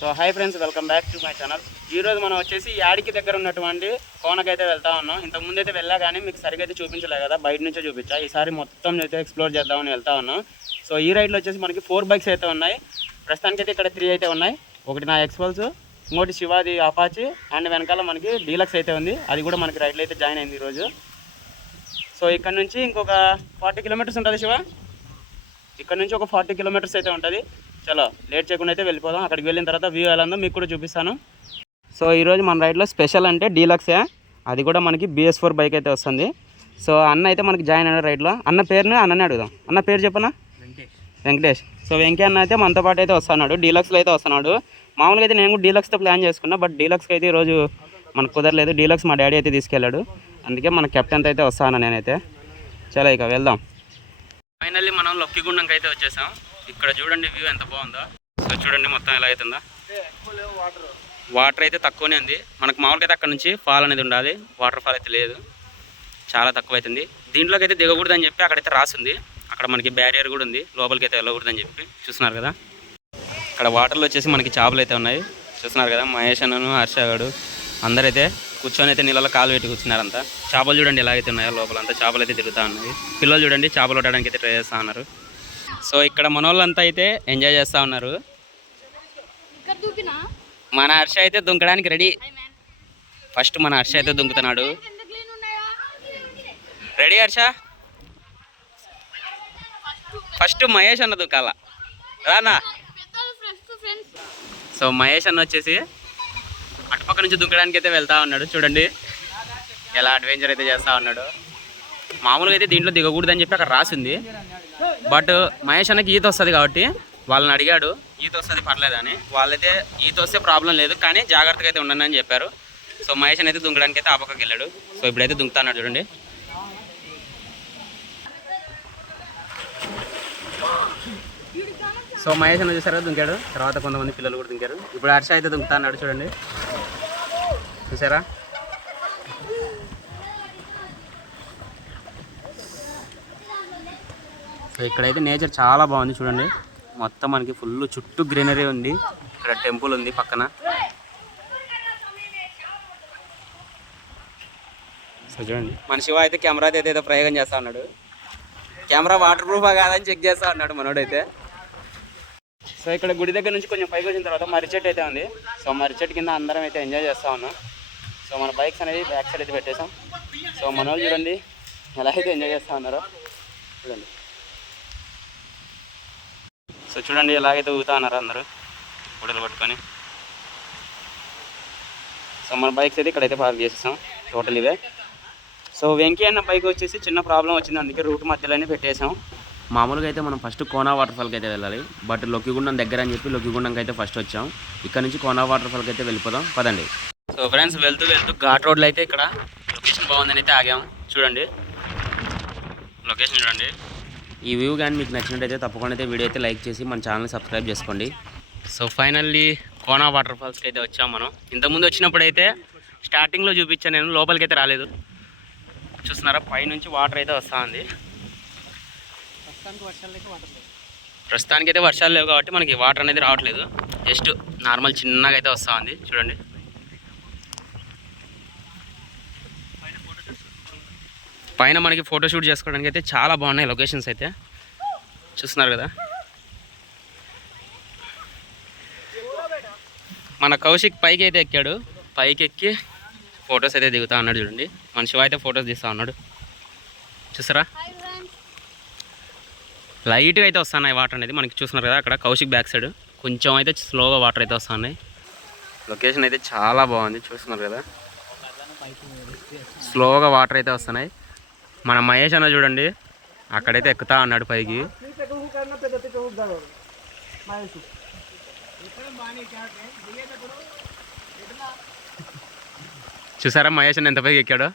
So hi friends, welcome back to my channel. ఈరోజు మనం వచ్చేసి యాడికి దగ్గర ఉన్నటువంటి కోనకైతే వెళ్తా ఉన్నాం. ఇంతకుముందు అయితే వెళ్ళా కానీ మీకు సరిగ్గా అయితే చూపించలే కదా, బయట నుంచే చూపించా. ఈసారి మొత్తం అయితే ఎక్స్ప్లోర్ చేద్దామని వెళ్తా ఉన్నాం. సో ఈ రైడ్లో వచ్చేసి మనకి 4 బైక్స్ అయితే ఉన్నాయి. ప్రస్తుతానికి అయితే ఇక్కడ 3 అయితే ఉన్నాయి. ఒకటి నా ఎక్స్పల్స్, ఇంకోటి శివాది అపాచి, అండ్ వెనకాల మనకి డీలక్స్ అయితే ఉంది. అది కూడా మనకి రైడ్లో అయితే జాయిన్ అయింది ఈరోజు. సో ఇక్కడ నుంచి ఇంకొక 40 కిలోమీటర్స్ ఉంటుంది శివ. ఇక్కడ నుంచి ఒక 40 కిలోమీటర్స్ అయితే ఉంటుంది. చలో లేట్ చేయకుండా అయితే వెళ్ళిపోదాం. అక్కడికి వెళ్ళిన తర్వాత వ్యూ ఎలా ఉందో మీకు కూడా చూపిస్తాను. సో ఈరోజు మన రైడ్లో స్పెషల్ అంటే డీలక్సే, అది కూడా మనకి BS4 బైక్ అయితే వస్తుంది. సో అన్న అయితే మనకి జాయిన్ అయిన రైడ్లో. అన్న పేరుని అన్ననే అడుగుదాం. అన్న పేరు చెప్పనా? వెంకటేష్. సో వెంకీ అన్న అయితే మనతో పాటు అయితే వస్తున్నాడు, డీలక్స్లో అయితే వస్తున్నాడు. మామూలుగా అయితే నేను కూడా డీలక్స్తో ప్లాన్ చేసుకున్నా, బట్ డీలక్స్కి అయితే ఈరోజు మనకు కుదరలేదు. డీలక్స్ మా డాడీ అయితే తీసుకెళ్ళాడు, అందుకే మన కెప్టెన్తో అయితే వస్తాను నేనైతే. చలో ఇక వెళ్దాం. ఫైనల్లీ మనం లొక్కిగుండంకి అయితే వచ్చేసాం. ఇక్కడ చూడండి వ్యూ ఎంత బాగుందో. సో చూడండి మొత్తం ఎలా అవుతుందో. వాటర్ అయితే తక్కువనే ఉంది. మనకు మామూలుగా అయితే అక్కడ నుంచి ఫాల్ అనేది ఉండాలి, వాటర్ ఫాల్ అయితే లేదు, చాలా తక్కువ అవుతుంది. దీంట్లోకి అయితే దిగకూడదని చెప్పి అక్కడైతే రాసింది. అక్కడ మనకి బ్యారియర్ కూడా ఉంది, లోపలికి అయితే వెళ్ళకూడదని చెప్పి. చూస్తున్నారు కదా, ఇక్కడ వాటర్లో వచ్చేసి మనకి చేపలు అయితే ఉన్నాయి. చూస్తున్నారు కదా, మహేష్ అన్నను, హర్షగాడు అందరైతే కూర్చొని అయితే నీళ్ళలో కాలు పెట్టి కూర్చున్నారంతా. చేపలు చూడండి ఎలాగైతే ఉన్నాయో, లోపలంతా చేపలు అయితే తిరుగుతూ ఉన్నాయి. పిల్లలు చూడండి చేపలు పట్టడానికి అయితే ట్రై చేస్తూ ఉన్నారు. సో ఇక్కడ మన వాళ్ళంతా అయితే ఎంజాయ్ చేస్తూ ఉన్నారు. మన హర్ష అయితే దుంకడానికి రెడీ. ఫస్ట్ మన హర్ష అయితే దుంకుతున్నాడు. రెడీ హర్ష? ఫస్ట్ మహేష్ అన్న దుంకాల రానా. సో మహేష్ అన్న వచ్చేసి అటుపక్క నుంచి దుంకడానికి అయితే వెళ్తా ఉన్నాడు. చూడండి ఎలా అడ్వెంచర్ అయితే చేస్తూ ఉన్నాడు. మామూలుగా అయితే దీంట్లో దిగకూడదని చెప్పి అక్కడ రాసింది, బట్ మహేష్ అన్నకి ఈత వస్తుంది కాబట్టి వాళ్ళని అడిగాడు ఈత వస్తుంది పర్లేదని. వాళ్ళైతే ఈత వస్తే ప్రాబ్లం లేదు కానీ జాగ్రత్తగా అయితే ఉండండి అని చెప్పారు. సో మహేష్ అని అయితే దుంకడానికి అయితే ఆ పక్కకి వెళ్ళాడు. సో ఇప్పుడైతే దుంకుతాన్నాడు చూడండి. సో మహేష్ అన్న చూసారా దుంకాడు, తర్వాత కొంతమంది పిల్లలు కూడా దుంకారు. ఇప్పుడు హర్ష అయితే దుంకుతా అన్నాడు చూడండి, చూసారా. సో ఇక్కడైతే నేచర్ చాలా బాగుంది చూడండి. మొత్తం మనకి ఫుల్ చుట్టూ గ్రీనరీ ఉంది. ఇక్కడ టెంపుల్ ఉంది పక్కన. సో చూడండి మన శివ అయితే కెమెరా అయితే ఏదో ప్రయోగం చేస్తా ఉన్నాడు. కెమెరా వాటర్ ప్రూఫా కాదని చెక్ చేస్తా ఉన్నాడు మనోడైతే. సో ఇక్కడ గుడి దగ్గర నుంచి కొంచెం పైకి వచ్చిన తర్వాత మర్రి చెట్టు అయితే ఉంది. సో మర్రి చెట్టు కింద అందరం అయితే ఎంజాయ్ చేస్తూ ఉన్నాం. సో మన బైక్స్ అనేది బ్యాక్ సైడ్ అయితే పెట్టేసాం. సో మన వాళ్ళు చూడండి ఎలా అయితే ఎంజాయ్ చేస్తూ ఉన్నారో చూడండి. సో చూడండి ఎలాగైతే ఊగుతా ఉన్నారు అందరూ గుడలు పట్టుకొని. సో మన బైక్స్ అయితే ఇక్కడైతే పార్క్ చేసేసాం టోటల్ ఇవే. సో వెంకీ అన్న బైక్ వచ్చేసి చిన్న ప్రాబ్లం వచ్చింది, అందుకే రూట్ మధ్యలోనే పెట్టేసాం. మామూలుగా అయితే మనం ఫస్ట్ కోనా వాటర్ఫాల్కి అయితే వెళ్ళాలి, బట్ లొక్కిగుండం దగ్గర అని చెప్పి లొక్కిగుండంకి అయితే ఫస్ట్ వచ్చాం. ఇక్కడ నుంచి కోనా వాటర్ఫాల్కి అయితే వెళ్ళిపోదాం పదండి. సో ఫ్రెండ్స్ వెళ్తూ ఘాట్ రోడ్లో అయితే ఇక్కడ లొకేషన్ బాగుందని అయితే ఆగాం. చూడండి లొకేషన్ చూడండి. ఈ వ్యూ కానీ మీకు నచ్చినట్టయితే తప్పకుండా అయితే వీడియో అయితే లైక్ చేసి మన ఛానల్ని సబ్స్క్రైబ్ చేసుకోండి. సో ఫైనల్లీ కోనా వాటర్ఫాల్స్కి అయితే వచ్చాం మనం. ఇంతకుముందు వచ్చినప్పుడు అయితే స్టార్టింగ్లో చూపించాను నేను, లోపలికి అయితే రాలేదు. చూస్తున్నారా పైనుంచి వాటర్ అయితే వస్తూ ఉంది. ప్రస్తుతానికి అయితే వర్షాలు లేవు కాబట్టి మనకి వాటర్ అనేది రావట్లేదు, జస్ట్ నార్మల్ చిన్నగా అయితే వస్తూ ఉంది చూడండి. పైన మనకి ఫోటోషూట్ చేసుకోవడానికి అయితే చాలా బాగున్నాయి లొకేషన్స్ అయితే, చూస్తున్నారు కదా. మన కౌశిక్ పైకి అయితే ఎక్కాడు, పైకి ఎక్కి ఫొటోస్ అయితే దిగుతా ఉన్నాడు చూడండి. మన శివ అయితే ఫొటోస్ తీస్తూ ఉన్నాడు చూసారా. లైట్గా అయితే వస్తున్నాయి వాటర్ అనేది మనకి, చూస్తున్నారు కదా. అక్కడ కౌశిక్ బ్యాక్ సైడ్ కొంచెం అయితే స్లోగా వాటర్ అయితే వస్తున్నాయి. లొకేషన్ అయితే చాలా బాగుంది చూస్తున్నారు కదా, స్లోగా వాటర్ అయితే వస్తున్నాయి. మన మహేష్ అన్న చూడండి అక్కడైతే ఎక్కుతా అన్నాడు పైకి. చూసారా మహేష్ అన్న ఎంత పైకి ఎక్కాడో.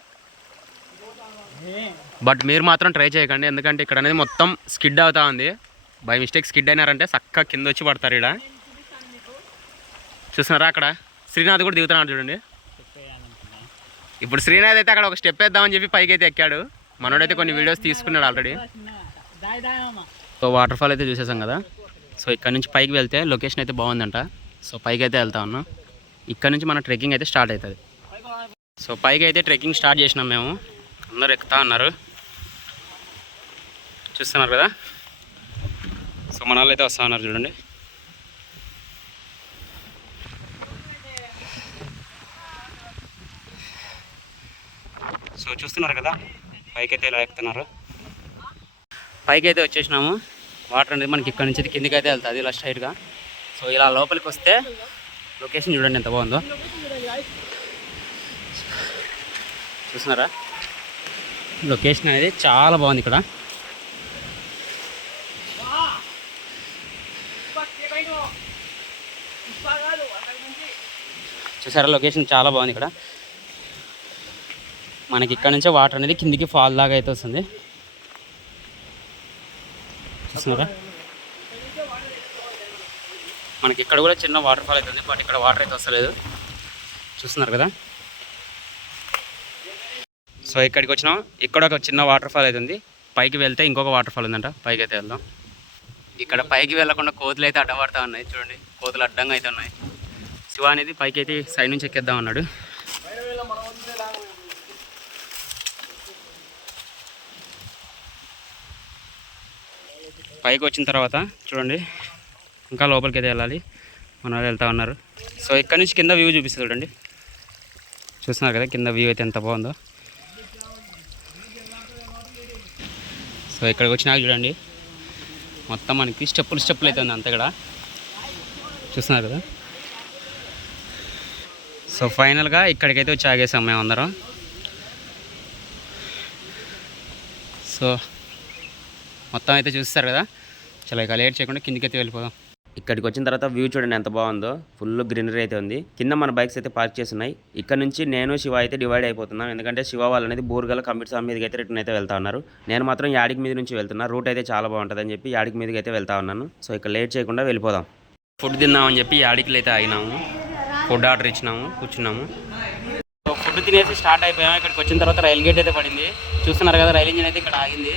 బట్ మీరు మాత్రం ట్రై చేయకండి, ఎందుకంటే ఇక్కడ అనేది మొత్తం స్కిడ్ అవుతా ఉంది. బై మిస్టేక్ స్కిడ్ అయినారంటే చక్కగా కింద వచ్చి పడతారు. ఇక్కడ చూస్తున్నారా అక్కడ శ్రీనాథ్ కూడా దిగుతున్నాడు చూడండి. ఇప్పుడు శ్రీనాథ్ అయితే అక్కడ ఒక స్టెప్ వేద్దామని చెప్పి పైకి అయితే ఎక్కాడు. మనోడైతే కొన్ని వీడియోస్ తీసుకున్నాడు ఆల్రెడీ. సో వాటర్ ఫాల్ అయితే చూసేసాం కదా. సో ఇక్కడ నుంచి పైకి వెళ్తే లొకేషన్ అయితే బాగుందంట. సో పైకి అయితే వెళ్తా ఉన్నాం. ఇక్కడ నుంచి మన ట్రెక్కింగ్ అయితే స్టార్ట్ అవుతుంది. సో పైకి అయితే ట్రెక్కింగ్ స్టార్ట్ చేసినాం మేము. అందరూ ఎక్కుతా ఉన్నారు, చూస్తున్నారు కదా. సో మన వాళ్ళు అయితే వస్తూ ఉన్నారు చూడండి. సో చూస్తున్నారు కదా పైకి అయితే ఇలా ఎక్కుతున్నారు. పైకి అయితే వచ్చేసినాము. వాటర్ అనేది మనకి ఇక్కడ నుంచి కిందికి అయితే వెళ్తుంది ఇలా స్ట్రైట్గా. సో ఇలా లోపలికి వస్తే లొకేషన్ చూడండి ఎంత బాగుందో. చూస్తున్నారా, లొకేషన్ అనేది చాలా బాగుంది ఇక్కడ. చూసారా, లొకేషన్ చాలా బాగుంది ఇక్కడ. మనకి ఇక్కడ నుంచే వాటర్ అనేది కిందికి ఫాల్ లాగా అయితే వస్తుంది. చూస్తున్నారా, మనకి ఇక్కడ కూడా చిన్న వాటర్ ఫాల్ అవుతుంది, బట్ ఇక్కడ వాటర్ అయితే వస్తలేదు. చూస్తున్నారు కదా. సో ఇక్కడికి వచ్చినాం. ఇక్కడ ఒక చిన్న వాటర్ ఫాల్ అవుతుంది. పైకి వెళ్తే ఇంకొక వాటర్ ఫాల్ ఉందంట, పైకి అయితే వెళ్దాం. ఇక్కడ పైకి వెళ్ళకుండా కోతులు అయితే అడ్డపడతా ఉన్నాయి చూడండి. కోతులు అడ్డంగా అయితే ఉన్నాయి. శివ అనేది పైకి అయితే సైడ్ నుంచి ఎక్కేద్దాం అన్నాడు. పైకి వచ్చిన తర్వాత చూడండి ఇంకా లోపలికి అయితే వెళ్ళాలి. మన వాళ్ళు వెళ్తా ఉన్నారు. సో ఇక్కడ నుంచి కింద వ్యూ చూపిస్తుంది చూడండి. చూస్తున్నారు కదా కింద వ్యూ అయితే ఎంత బాగుందో. సో ఇక్కడికి వచ్చినాక చూడండి మొత్తం మనకి స్టెప్పులు అయితే ఉంది అంత ఇక్కడ. చూస్తున్నారు కదా. సో ఫైనల్గా ఇక్కడికైతే వచ్చి ఆగేసాం మేము అందరం. సో మొత్తం అయితే చూస్తారు కదా. చాలా ఇక లేట్ చేయకుండా కిందికైతే వెళ్ళిపోదాం. ఇక్కడికి వచ్చిన తర్వాత వ్యూ చూడండి ఎంత బాగుందో. ఫుల్ గ్రీనరీ అయితే ఉంది. కింద మన బైక్స్ అయితే పార్క్ చేసి ఉన్నాయి. ఇక్కడ నుంచి నేను శివ అయితే డివైడ్ అయిపోతున్నాం. ఎందుకంటే శివ వాళ్ళు అనేది బూర్గల కంప్యూటర్ షాప్ మీదకి అయితే రిటర్న్ అయితే వెళ్తా ఉన్నారు. నేను మాత్రం యాడికి మీద నుంచి వెళ్తున్నా. రూట్ అయితే చాలా బాగుంటుంది అని చెప్పి యాడికి మీదకి అయితే వెళ్తా ఉన్నాను. సో ఇక్కడ లేట్ చేయకుండా వెళ్ళిపోదాం. ఫుడ్ తిందామని చెప్పి యాడికి అయితే ఆగినాము. ఫుడ్ ఆర్డర్ ఇచ్చినాము, కూర్చున్నాము. సో ఫుడ్ తినేసి స్టార్ట్ అయిపోయాము. ఇక్కడికి వచ్చిన తర్వాత రైల్ గేట్ అయితే పడింది. చూస్తున్నారు కదా, రైల్ ఇంజిన్ అయితే ఇక్కడ ఆగింది.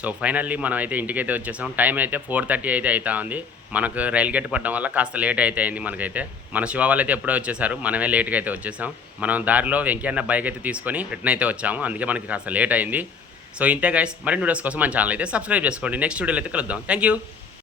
సో ఫైనల్లీ మనం అయితే ఇంటికైతే వచ్చేసాం. టైం అయితే 4:30 అయితే అవుతా ఉంది. మనకు రైల్ గేట్ పడడం వల్ల కాస్త లేట్ అయితే అయింది మనకైతే. మన శివ వాళ్ళు అయితే ఎప్పుడో వచ్చేసారు, మనమే లేట్గా అయితే వచ్చేసాం. మనం దారిలో వెంకీ అన్న బైక్ అయితే తీసుకొని రిటర్న్ అయితే వచ్చాము. అందుకే మనకి కాస్త లేట్ అయింది. సో ఇంతే గైస్, మరిన్ని వీడియోస్ కోసం మన ఛానల్ అయితే సబ్స్క్రైబ్ చేసుకోండి. నెక్స్ట్ వీడియోలో అయితే కలుద్దాం. Thank you.